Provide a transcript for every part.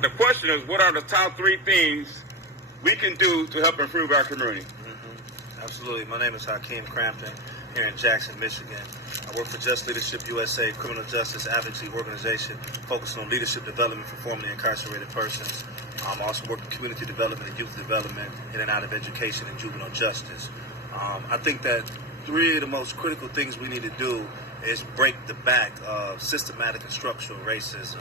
The question is, what are the top 3 things we can do to help improve our community? Absolutely. My name is Hakeem Crampton here in Jackson, Michigan. I work for Just Leadership USA, criminal justice advocacy organization focusing on leadership development for formerly incarcerated persons. I also work in community development and youth development in and out of education and juvenile justice. I think that 3 of the most critical things we need to do is break the back of systematic and structural racism.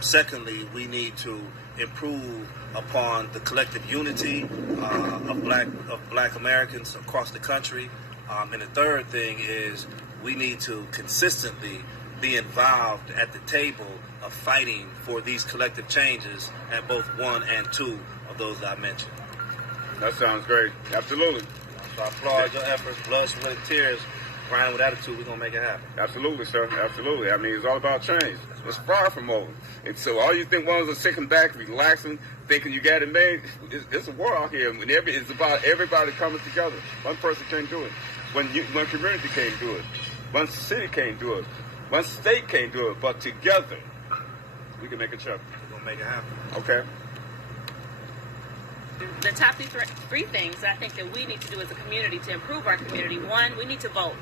Secondly, we need to improve upon the collective unity of black Americans across the country. And the third thing is we need to consistently be involved at the table of fighting for these collective changes at both 1 and 2 of those that I mentioned. That sounds great. Absolutely. So I applaud your efforts, blood, sweat, and tears. Grinding with attitude, we're going to make it happen. Absolutely, sir. Absolutely. I mean, it's all about change. It's far from over. And so all you think ones are sitting back, relaxing, thinking you got it made, it's a war out here. It's about everybody coming together. One person can't do it. One community can't do it. One city can't do it. One state can't do it. But together, we can make a change. We're going to make it happen. Okay. The top 3 things I think that we need to do as a community to improve our community. 1, we need to vote.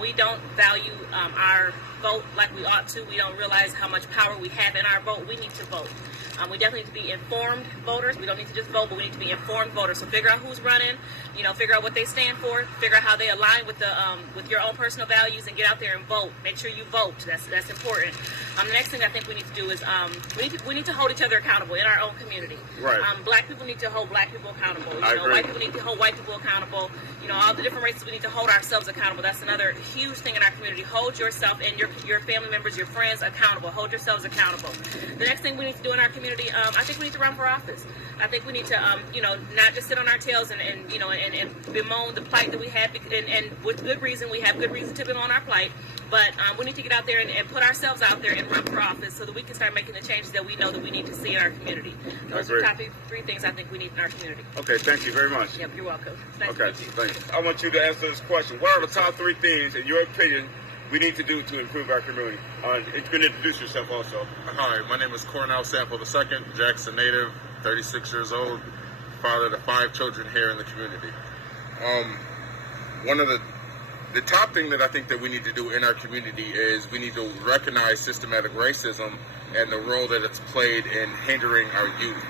We don't value our vote like we ought to. We don't realize how much power we have in our vote. We need to vote. We definitely need to be informed voters. We don't need to just vote, but we need to be informed voters. So figure out who's running, figure out what they stand for, figure out how they align with the with your own personal values, and get out there and vote. Make sure you vote. That's important. The next thing I think we need to do is we need to hold each other accountable in our own community. Right. Black people need to hold black people accountable. White people need to hold white people accountable. All the different races, we need to hold ourselves accountable. That's another huge thing in our community. Hold yourself and your family members, your friends accountable. Hold yourselves accountable. The next thing we need to do in our community, I think we need to run for office. I think we need to, not just sit on our tails and bemoan the plight that we have, and with good reason. We have good reason to bemoan our plight, but we need to get out there and put ourselves out there and run for office so that we can start making the changes that we know that we need to see in our community. Those are the top 3 things I think we need in our community. Okay, thank you very much. Yep, you're welcome. Nice okay, thank you. I want you to answer this question. What are the top 3 things, in your opinion, we need to do to improve our community? You can introduce yourself also. Hi, my name is Cornell Sample II, Jackson native, 36 years old, father to 5 children here in the community. One of the top thing that I think that we need to do in our community is we need to recognize systematic racism and the role that it's played in hindering our youth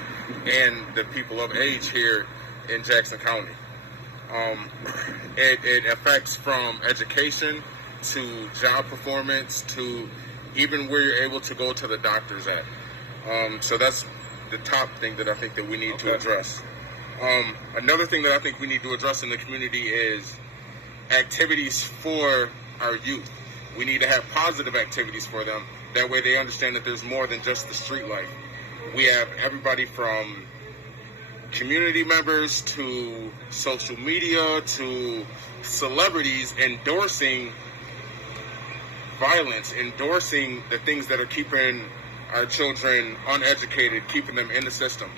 and the people of age here in Jackson County. It affects from education to job performance to even where you're able to go to the doctors at. So that's the top thing that I think that we need to address. Another thing that I think we need to address in the community is activities for our youth. We need to have positive activities for them. That way they understand that there's more than just the street life. We have everybody from community members to social media to celebrities endorsing violence, endorsing the things that are keeping our children uneducated, keeping them in the system.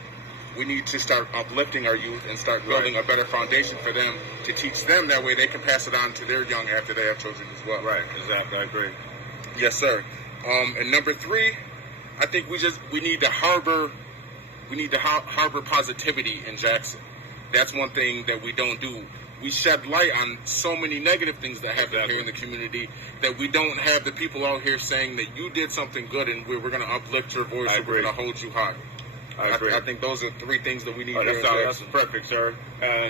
We need to start uplifting our youth and start building a better foundation for them to teach them. That way they can pass it on to their young after they have children as well. Right, exactly. I agree. Yes, sir. And number 3, I think we need to harbor positivity in Jackson. That's one thing that we don't do. We shed light on so many negative things that happen here in the community that we don't have the people out here saying that you did something good and we're going to uplift your voice and we're going to hold you high. I think those are 3 things that we need to do. That's perfect, sir.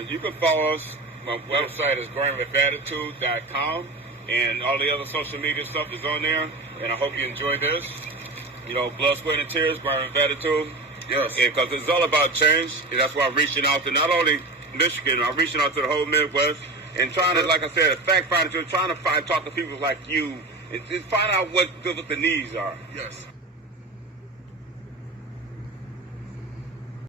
You can follow us. My website is grindwithattitude.com, and all the other social media stuff is on there. And I hope you enjoy this. Blood, sweat, and tears, Grind with Attitude. Yes. Because it's all about change. And that's why I'm reaching out to not only Michigan, I'm reaching out to the whole Midwest and trying to, like I said, a fact finder, trying to talk to people like you and find out what the needs are. Yes.